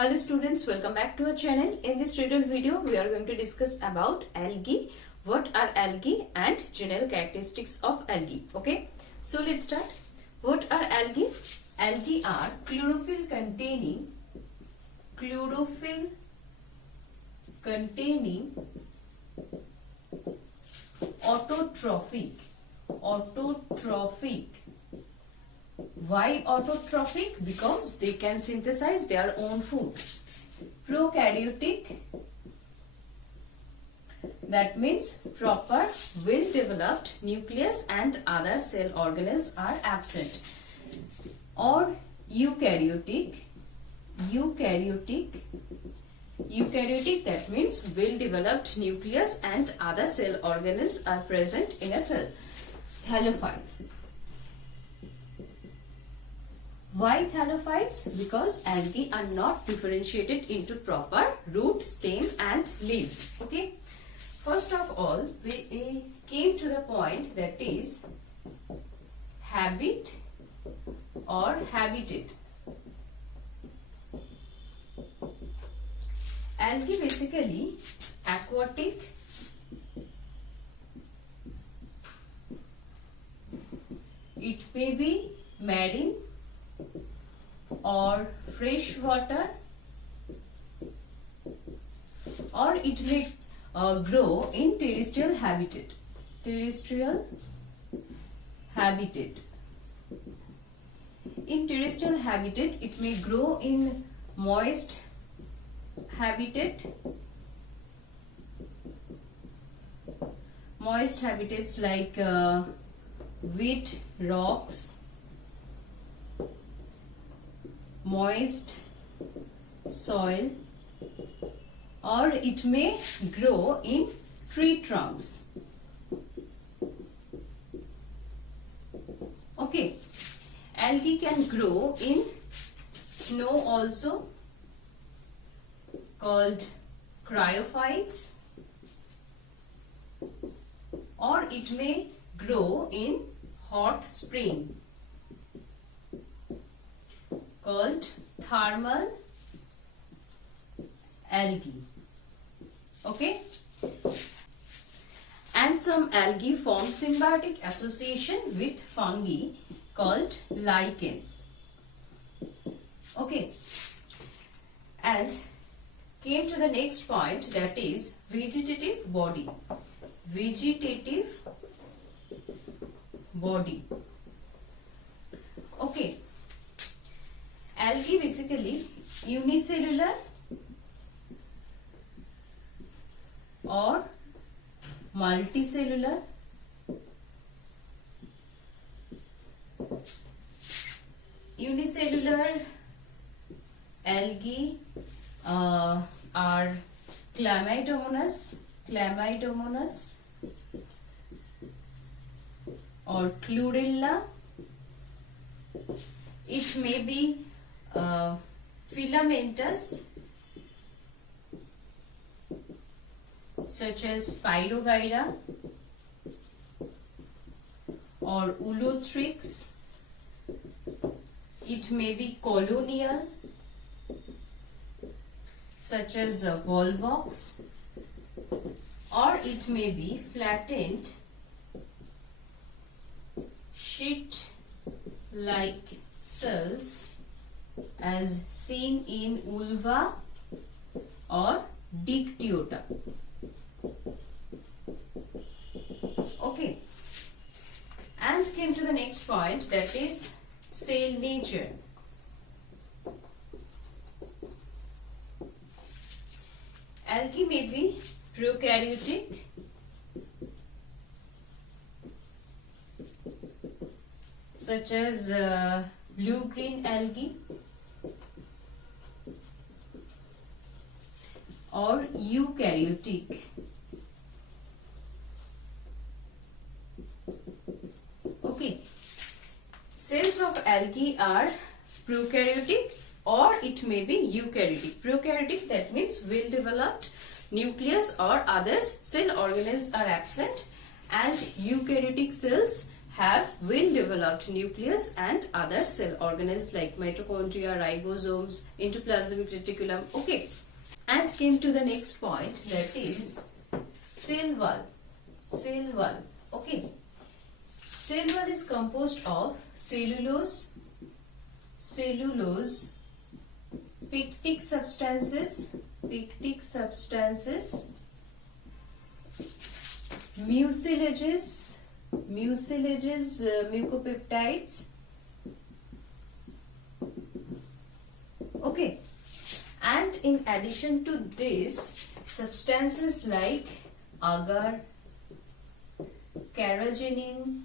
Hello students, welcome back to our channel. In this tutorial video, we are going to discuss about algae. What are algae and general characteristics of algae. Okay, so let's start. What are algae? Algae are chlorophyll containing autotrophic. Why autotrophic? Because they can synthesize their own food. Prokaryotic, that means proper well developed nucleus and other cell organelles are absent. Or eukaryotic, that means well developed nucleus and other cell organelles are present in a cell. Thallophytes. Why thallophytes? Because algae are not differentiated into proper root, stem and leaves. Okay. First of all, we came to the point that is habit or habitat. Algae basically aquatic, it may be marine or fresh water, or it may grow in terrestrial habitat. In terrestrial habitat, it may grow in moist habitat. Moist habitats like wet rocks, moist soil, or it may grow in tree trunks. Okay, algae can grow in snow also, called cryophytes, or it may grow in hot spring, called thermal algae. Okay, and some algae form symbiotic association with fungi called lichens. Okay, and came to the next point, that is vegetative body. Okay, algae basically unicellular or multicellular. Unicellular algae are chlamydomonas or chlorella. It may be filamentous, such as Pyrogyra or Ulothrix. It may be colonial, such as Volvox, or it may be flattened sheet-like cells as seen in Ulva or Dictyota. Okay, and came to the next point, that is cell nature. Algae may be prokaryotic, such as blue-green algae, or eukaryotic. Okay, cells of algae are prokaryotic or it may be eukaryotic. Prokaryotic, that means well developed nucleus or others cell organelles are absent, and eukaryotic cells have well-developed nucleus and other cell organelles like mitochondria, ribosomes, endoplasmic reticulum. Okay, and came to the next point, that is cell wall. Cell wall. Okay, cell wall is composed of cellulose, pectic substances, mucilages, mucopeptides. Okay, and in addition to this, substances like agar, carrageenan,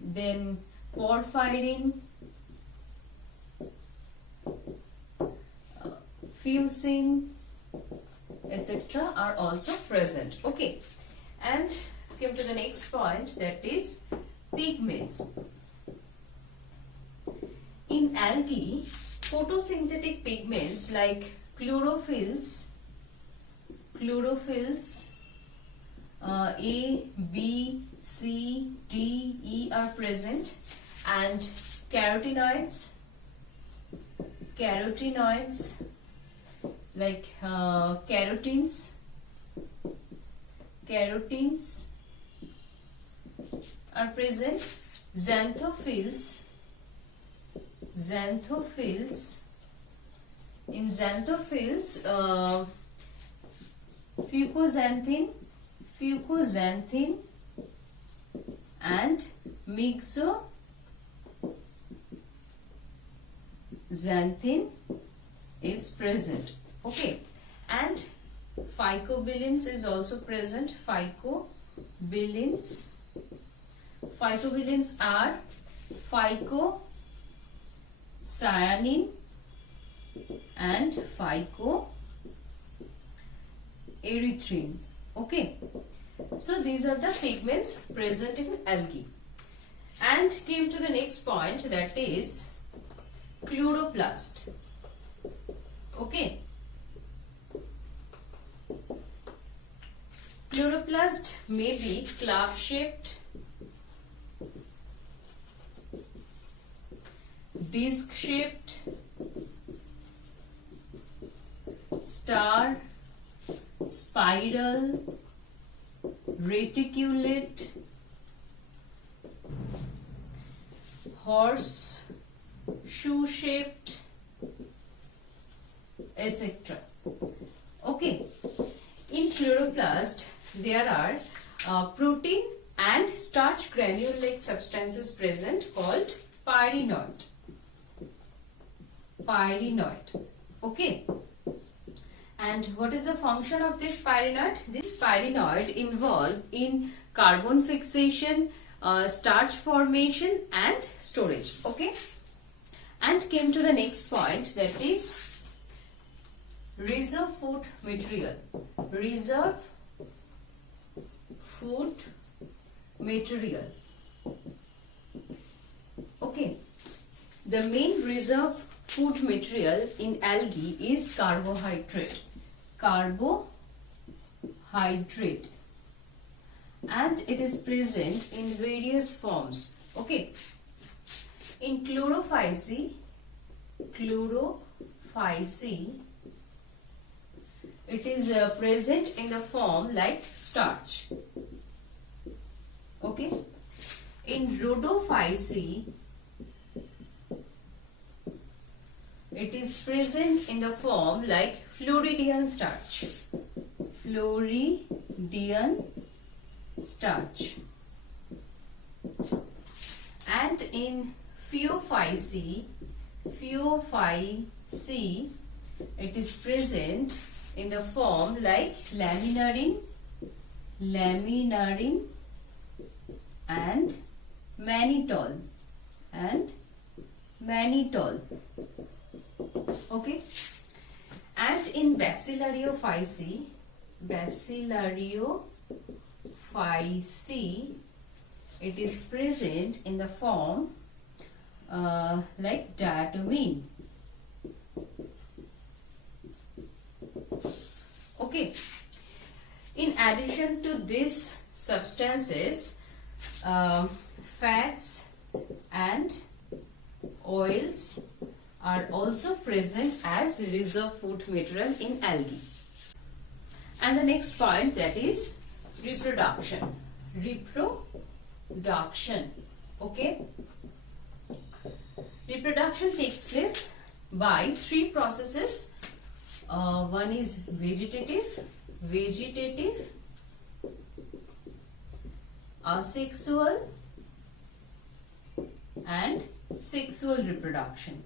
then porphyrin, fusin, etc. are also present. Okay, and come to the next point, that is pigments. In algae, photosynthetic pigments like chlorophylls, A, B, C, D, E are present, and carotenoids like carotenes are present. Xanthophylls, in xanthophyls, fucoxanthin and myxoxanthin is present. Okay, and phycobilins is also present. Phycobilins are phycocyanin and phycoerythrin. Okay, so these are the pigments present in algae. And came to the next point, that is chloroplast. Okay, chloroplast may be claw shaped, disc shaped, star, spiral, reticulate, horseshoe shaped, etc. Okay, in chloroplast there are protein and starch granule like substances present called pyrenoid. Okay, and what is the function of this pyrenoid? This pyrenoid involved in carbon fixation, starch formation and storage. Okay, and came to the next point, that is reserve food material. Okay, the main reserve food material in algae is carbohydrate, and it is present in various forms. Okay, in chlorophyceae, it is present in the form like starch. Okay, in rhodophyceae, it is present in the form like Floridian starch. And in Phaeophyceae, it is present in the form like laminarin and mannitol. Okay, and in Bacillariophyceae, it is present in the form like diatomine. Okay, In addition to these substances, fats and oils are also present as reserve food material in algae. And the next point, that is reproduction. Reproduction. Okay. Reproduction takes place by three processes. One is vegetative, asexual, and sexual reproduction.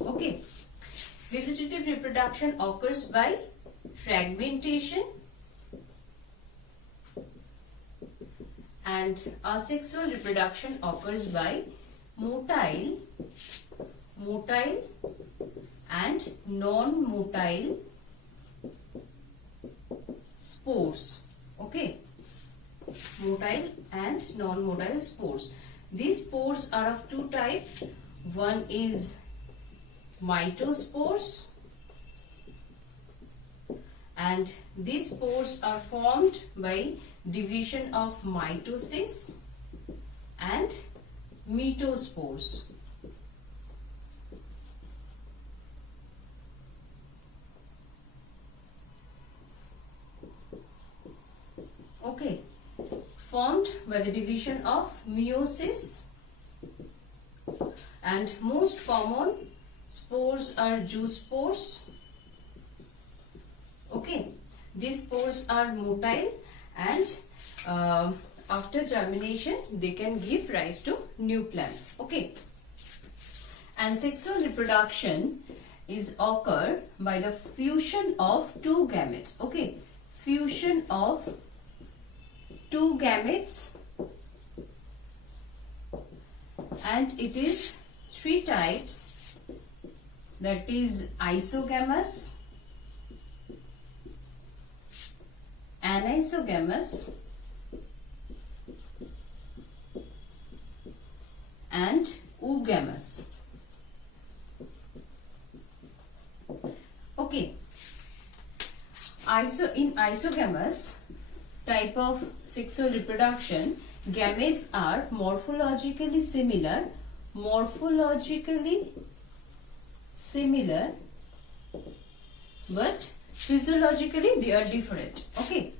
Okay. Vegetative reproduction occurs by fragmentation, and asexual reproduction occurs by motile and non-motile spores. Okay, motile and non-motile spores. These spores are of two types. One is mitospores, and these spores are formed by division of mitosis, and metospores. Okay, formed by the division of meiosis, and most common spores are zoospores. Okay, these spores are motile, and after germination they can give rise to new plants. Okay, and sexual reproduction is occur by the fusion of two gametes. Okay, fusion of two gametes, and it is three types, that is isogamous, anisogamous, and oogamous. Okay, in isogamous type of sexual reproduction, gametes are morphologically similar, but physiologically they are different. Okay,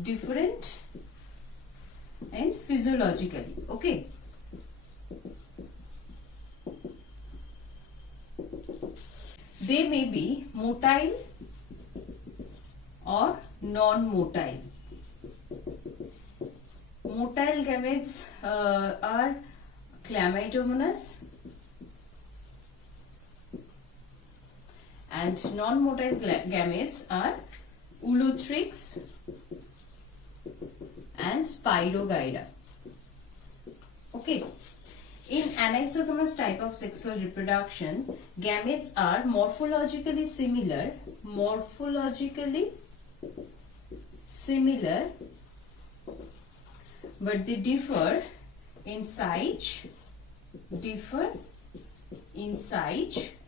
different and physiologically. Okay, they may be motile or non-motile. Motile gametes are chlamydomonas, and non-motile gametes are ulothrix and spirogyra. Okay, in anisogamous type of sexual reproduction, gametes are morphologically similar, but they differ in size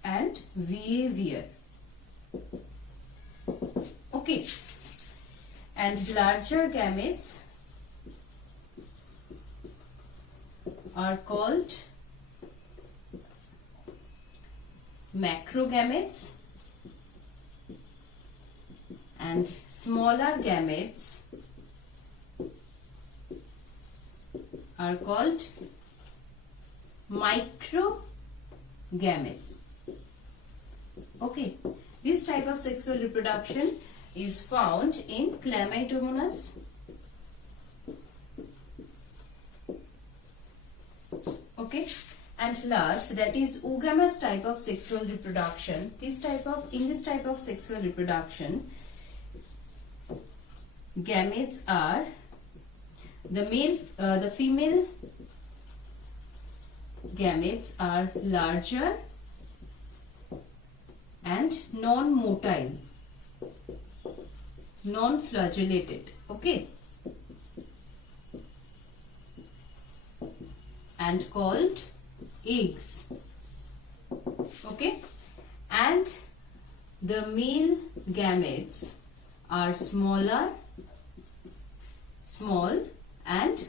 and behavior. Okay, and larger gametes are called macrogametes, and smaller gametes are called microgametes. Okay, this type of sexual reproduction is found in chlamydomonas, okay, and last, that is oogamous type of sexual reproduction. In this type of sexual reproduction, gametes are the female gametes are larger and non-motile, non-flagellated. Okay, and called eggs. Okay, and the male gametes are smaller small and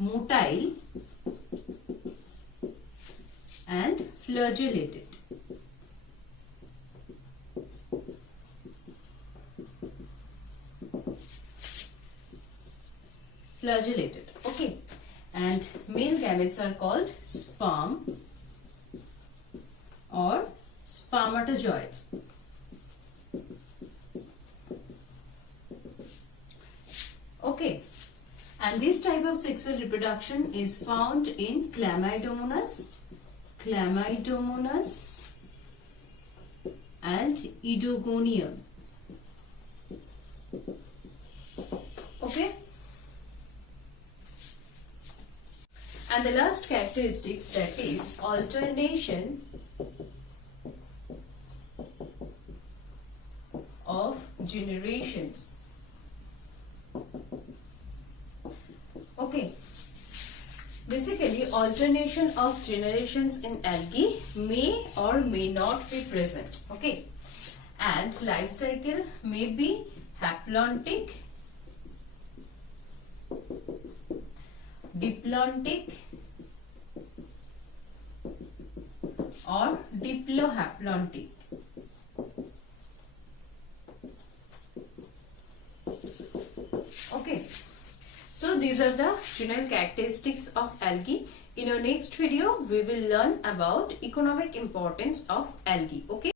motile and flagellated. Flagellated. Okay. And male gametes are called sperm or spermatozoids. Okay. And this type of sexual reproduction is found in Chlamydomonas and Oedogonium. Okay. And the last characteristics, that is alternation of generations. Okay. Basically, alternation of generations in algae may or may not be present. Okay. And life cycle may be haplontic, diplontic or diplohaplontic. Okay. So these are the general characteristics of algae. In our next video, we will learn about economic importance of algae. Okay.